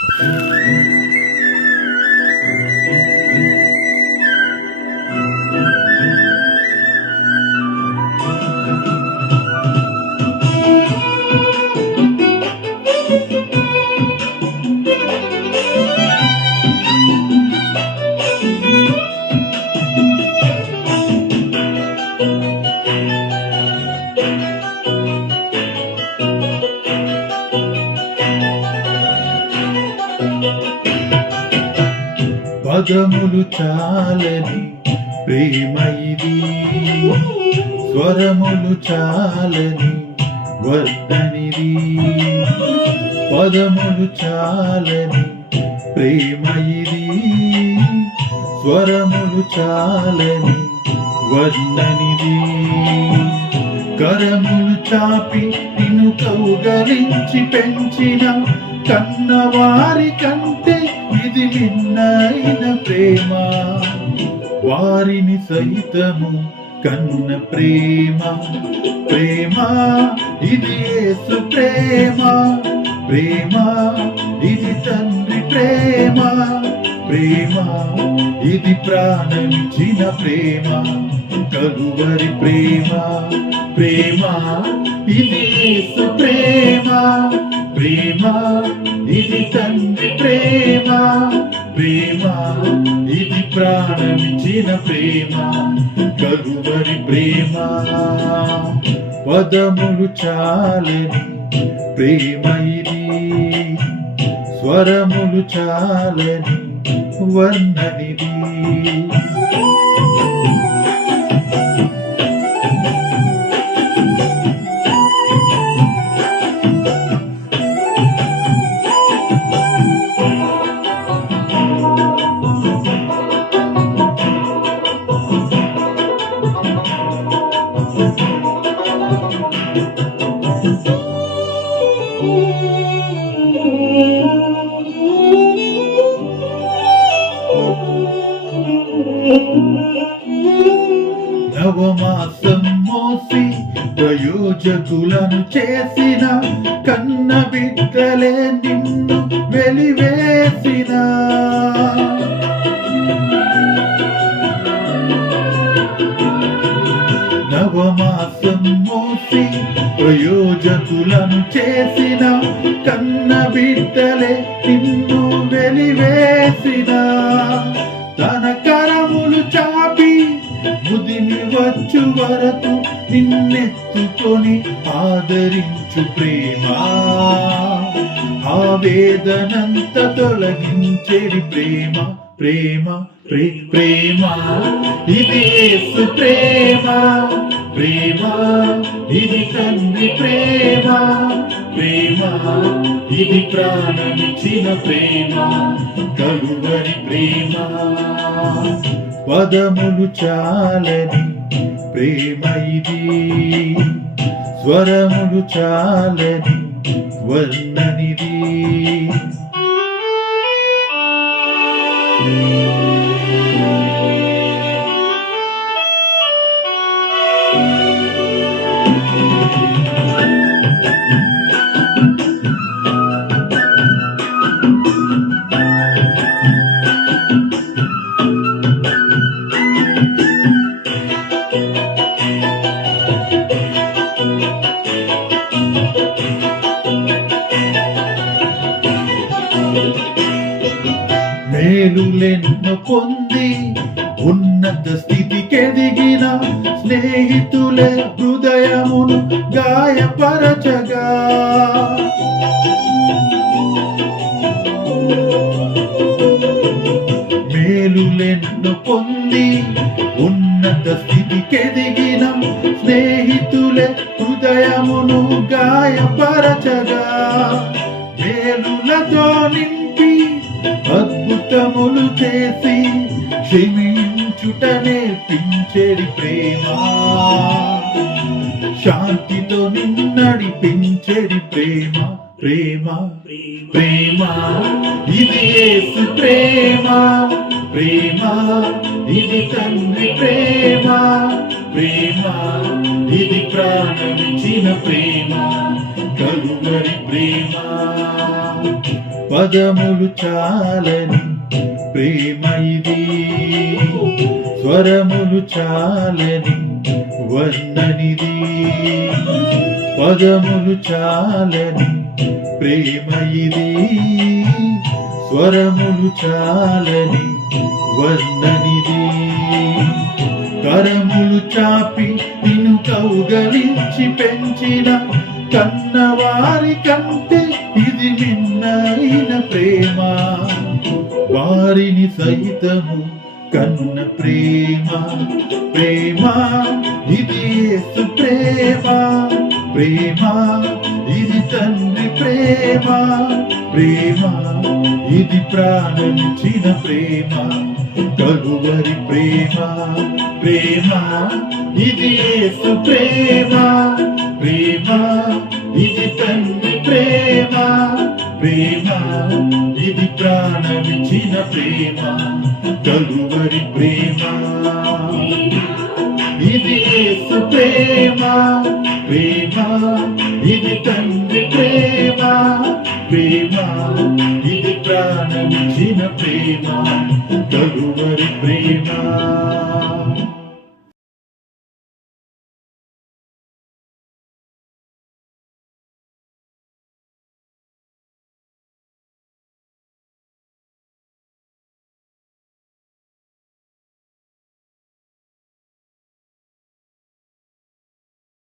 పదములు చాలని ప్రేమ ఇది, స్వరములు చాలని వర్ణనిది. పదములు చాలని ప్రేమ ఇది, స్వరములు చాలని వర్ణనిది. కరములు చాపి నిన్ను కౌగలించి పెంచిన కన్నవారి కంటే ఇది మిన్నైన ప్రేమ. వారిని సైతము కన్న ప్రేమ. ప్రేమ ఇది యేసు ప్రేమ. ప్రేమ ఇది తండ్రి ప్రేమ. ప్రేమ ఇది ప్రాణమిచ్చిన ప్రేమ. కలువరి ప్రేమ. ప్రేమ ఇది యేసు ప్రేమ. ప్రేమ ఇది తండ్రి ప్రేమ. ప్రేమ ఇది ప్రాణమిచ్చిన ప్రేమ. కలువరి ప్రేమ. పదములు చాలని ప్రేమ ఇది, స్వరములు చాలని వర్ణనిది. నవమాసం మోసి ప్రయోజకులను చేసిన కన్న బిడ్డలే నిన్ను వెలివేసిన. నవమాసం మోసి ప్రయోజకులను చేసిన కన్న బిడ్డలే నిన్ను వెలివేసిన. తన కరములు చాపి ముదిమి వచ్చు వరకు నిన్నెత్తుకొని ఆదరించు ప్రేమ. ఆవేదనంత తొలగించేది ప్రేమ. ప్రేమ ప్రేమ ఇది యేసు ప్రేమ. ప్రేమ ఇది తండ్రి ప్రేమ. ప్రేమ ఇది ప్రాణమిచ్చిన ప్రేమ. కలువరి ప్రేమ. పదములు చాలని ప్రేమ ఇది, స్వరములు చాలని వర్ణనిది. మేలులెన్నో పొంది ఉన్నత స్థితికెదిగిన స్నేహితులే హృదయమును గాయపరచగా. మేలులెన్నో పొంది ఉన్నత స్థితికెదిగిన స్నేహితులే హృదయమును గాయపరచగా. మేలులతో నింపి అద్భుతములు చేసి క్షమించుట నేర్పించేది ప్రేమ. శాంతితో నిన్ను నడిపించేది ప్రేమ. ప్రేమ ప్రేమ ఇది యేసు ప్రేమ. ప్రేమ ఇది తండ్రి ప్రేమ. ప్రేమ ఇది ప్రాణమిచ్చిన ప్రేమ. కలువరి ప్రేమ. పదములు చాలని ప్రేమ ఇది, స్వరములు చాలని వర్ణనిది. పదములు చాలని ప్రేమ ఇది, స్వరములు చాలని వర్ణనిది. కరములు చాపి నిన్ను కౌగలించి పెంచిన కన్నవారి కంటే ఇది మిన్నైన ప్రేమ. వారిని సైతము కన్న ప్రేమ, ప్రేమ ఇది యేసు ప్రేమ. ప్రేమ ఇది తండ్రి ప్రేమ, ప్రేమ ఇది ప్రాణమిచ్చిన ప్రేమ. కలువరి ప్రేమ, ప్రేమ ఇది యేసు ప్రేమ. ప్రేమ ఇది తండ్రి ప్రేమ, ప్రేమ ఇది ప్రాణమిచ్చిన ప్రేమ. కలువరి ప్రేమ ఇది యేసు ప్రేమ. ప్రేమ ఇది తండ్రి ప్రేమ, ప్రేమ ఇది ప్రాణమిచ్చిన ప్రేమ. కలువరి ప్రేమ.